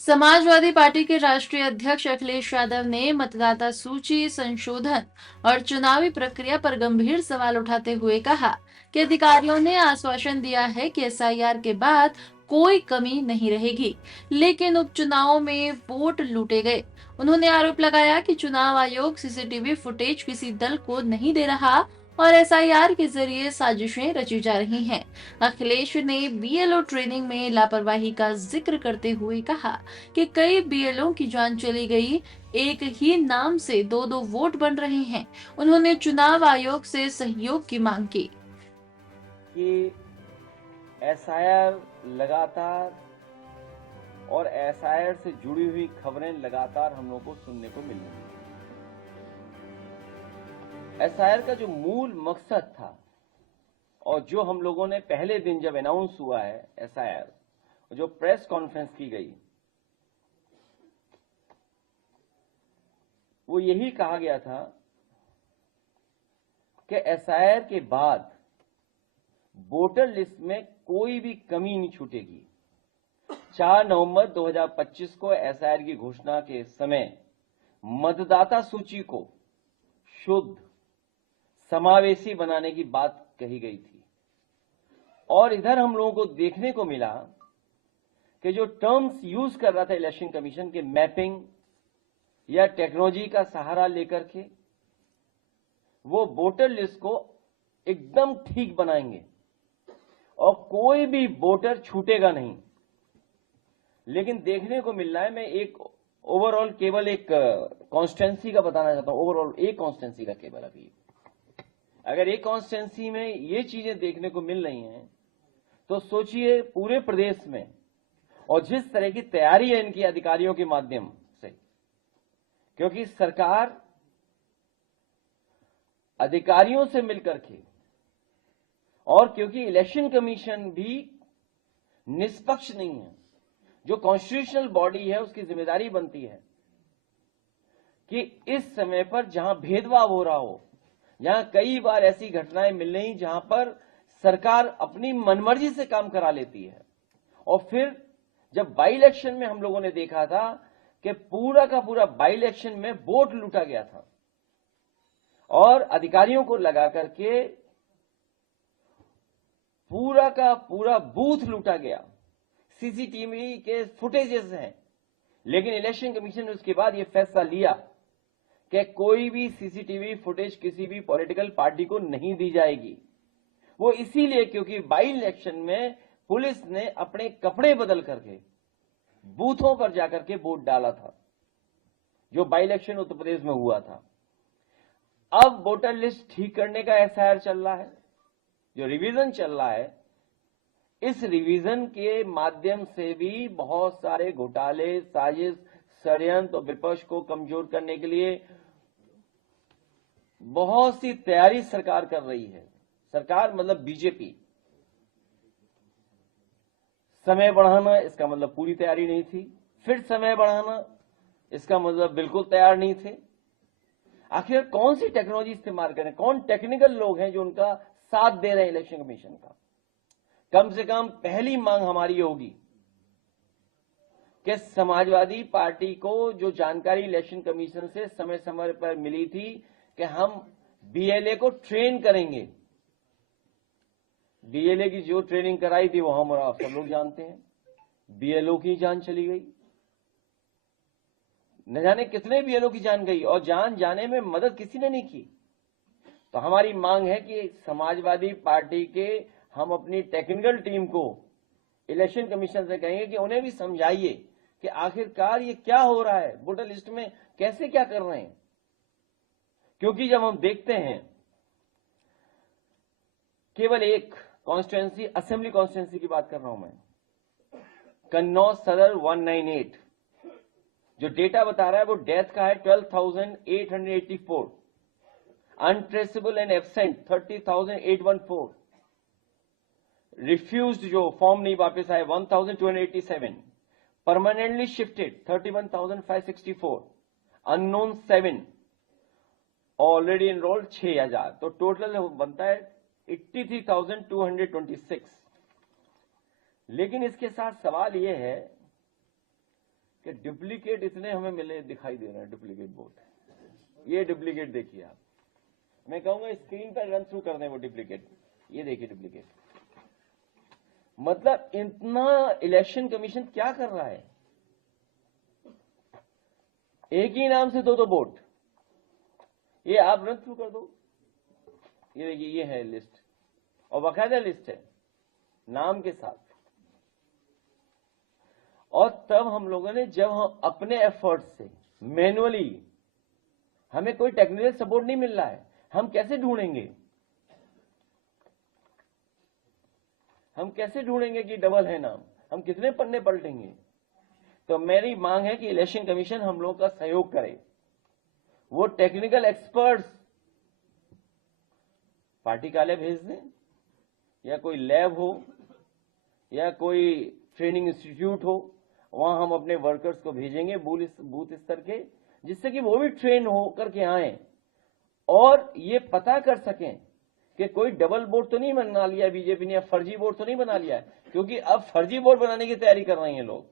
Samajwadi party के राष्ट्रीय अध्यक्ष अखिलेश यादव ने मतदाता सूची संशोधन और चुनावी प्रक्रिया पर गंभीर सवाल उठाते हुए कहा कि अधिकारियों ने आश्वासन दिया है कि एसआईआर के बाद कोई कमी नहीं रहेगी, लेकिन उपचुनावों में वोट लूटे गए। उन्होंने आरोप लगाया कि चुनाव आयोग सीसीटीवी फुटेज किसी दल को नहीं दे रहा और एसआईआर के जरिए साजिशें रची जा रही हैं। अखिलेश ने बीएलओ ट्रेनिंग में लापरवाही का जिक्र करते हुए कहा कि कई बीएलओ की जान चली गई, एक ही नाम से दो दो वोट बन रहे हैं। उन्होंने चुनाव आयोग से सहयोग की मांग की कि एसआईआर लगातार और एसआईआर से जुड़ी हुई खबरें लगातार हम लोगों को सुनने को मिल रही हैं। एसआईआर का जो मूल मकसद था और जो हम लोगों ने पहले दिन जब अनाउंस हुआ है एसआईआर, जो प्रेस कॉन्फ्रेंस की गई, वो यही कहा गया था कि एसआईआर के बाद वोटर लिस्ट में कोई भी कमी नहीं छूटेगी। 4 नवंबर 2025 को एसआईआर की घोषणा के समय मतदाता सूची को शुद्ध समावेशी बनाने की बात कही गई थी और इधर हम लोगों को देखने को मिला कि जो टर्म्स यूज कर रहा था इलेक्शन कमीशन के मैपिंग या टेक्नोलॉजी का सहारा लेकर के वो वोटर लिस्ट को एकदम ठीक बनाएंगे और कोई भी वोटर छूटेगा नहीं। लेकिन देखने को मिल रहा है, मैं एक ओवरऑल केवल एक कॉन्स्टिट्यूंसी का बताना चाहता हूं, ओवरऑल एक कॉन्स्टिट्यूंसी का केवल। अभी अगर एक कॉन्स्टिट्यूंसी में ये चीजें देखने को मिल रही हैं तो सोचिए पूरे प्रदेश में, और जिस तरह की तैयारी है इनकी अधिकारियों के माध्यम से, क्योंकि सरकार अधिकारियों से मिलकर के, और क्योंकि इलेक्शन कमीशन भी निष्पक्ष नहीं है, जो कॉन्स्टिट्यूशनल बॉडी है उसकी जिम्मेदारी बनती है कि इस समय पर जहां भेदभाव हो रहा हो, जहां कई बार ऐसी घटनाएं मिल रही जहां पर सरकार अपनी मनमर्जी से काम करा लेती है। और फिर जब बाई इलेक्शन में हम लोगों ने देखा था कि पूरा का पूरा बाई इलेक्शन में वोट लूटा गया था और अधिकारियों को लगा करके पूरा का पूरा बूथ लूटा गया, सीसीटीवी के फुटेजेस हैं। लेकिन इलेक्शन कमीशन ने उसके बाद यह फैसला लिया कि कोई भी सीसीटीवी फुटेज किसी भी पॉलिटिकल पार्टी को नहीं दी जाएगी। वो इसीलिए क्योंकि बाई इलेक्शन में पुलिस ने अपने कपड़े बदल करके बूथों पर जाकर के वोट डाला था, जो बाई इलेक्शन उत्तर प्रदेश में हुआ था। अब वोटर लिस्ट ठीक करने का एसआईआर चल रहा है, जो रिवीजन चल रहा है, इस रिवीजन के माध्यम से भी बहुत सारे घोटाले, साजिश, षड्यंत्र और विपक्ष को कमजोर करने के लिए बहुत सी तैयारी सरकार कर रही है। सरकार मतलब बीजेपी। समय बढ़ाना इसका मतलब पूरी तैयारी नहीं थी, फिर समय बढ़ाना इसका मतलब बिल्कुल तैयार नहीं थे। आखिर कौन सी टेक्नोलॉजी इस्तेमाल करें, कौन टेक्निकल लोग हैं जो उनका साथ दे रहे हैं इलेक्शन कमीशन का। कम से कम पहली मांग हमारी होगी कि समाजवादी पार्टी को जो जानकारी इलेक्शन कमीशन से समय समय पर मिली थी कि हम बीएलए को ट्रेन करेंगे, बीएलए की जो ट्रेनिंग कराई थी वो हम और आप सब लोग जानते हैं, बीएलओ की जान चली गई। न जाने कितने बीएलओ की जान गई और जान जाने में मदद किसी ने नहीं की। तो हमारी मांग है कि समाजवादी पार्टी के हम अपनी टेक्निकल टीम को इलेक्शन कमीशन से कहेंगे कि उन्हें भी समझाइए कि आखिरकार ये क्या हो रहा है, वोटर लिस्ट में कैसे क्या कर रहे हैं। क्योंकि जब हम देखते हैं केवल एक कॉन्स्टिट्यूंसी, असेंबली कॉन्स्टिट्यूंसी की बात कर रहा हूं मैं, कन्नौज सदर 198, जो डेटा बता रहा है वो डेथ का है 12,884, अनट्रेसेबल एंड एब्सेंट 30,814, रिफ्यूज्ड जो फॉर्म नहीं वापस आए 1,287, permanently shifted 31,564, unknown 7, already enrolled 6,000। तो टोटल बनता है 83,226। लेकिन इसके साथ सवाल यह है कि डुप्लीकेट इतने हमें मिले दिखाई दे रहे हैं, डुप्लीकेट वोट। ये डुप्लीकेट देखिए आप, मैं कहूंगा स्क्रीन पर रन थ्रू कर दें वो डुप्लीकेट। ये देखिए डुप्लीकेट, मतलब इतना इलेक्शन कमीशन क्या कर रहा है? एक ही नाम से दो वोट, ये आप रन थ्रू कर दो। ये देखिए, ये है लिस्ट, और बाकायदा लिस्ट है नाम के साथ। और तब हम लोगों ने, जब हम अपने एफर्ट से मैनुअली, हमें कोई टेक्निकल सपोर्ट नहीं मिल रहा है, हम कैसे ढूंढेंगे? हम कैसे ढूंढेंगे कि डबल है नाम? हम कितने पन्ने पलटेंगे? तो मेरी मांग है कि इलेक्शन कमीशन हम लोगों का सहयोग करे, वो टेक्निकल एक्सपर्ट्स पार्टी कार्यालय भेज दें, या कोई लैब हो, या कोई ट्रेनिंग इंस्टीट्यूट हो, वहां हम अपने वर्कर्स को भेजेंगे बूथ स्तर के, जिससे कि वो भी ट्रेन होकर के आए और ये पता कर सकें कि कोई डबल वोट तो नहीं बना लिया बीजेपी ने, या फर्जी वोट तो नहीं बना लिया है, क्योंकि अब फर्जी वोट बनाने की तैयारी कर रहे हैं लोग।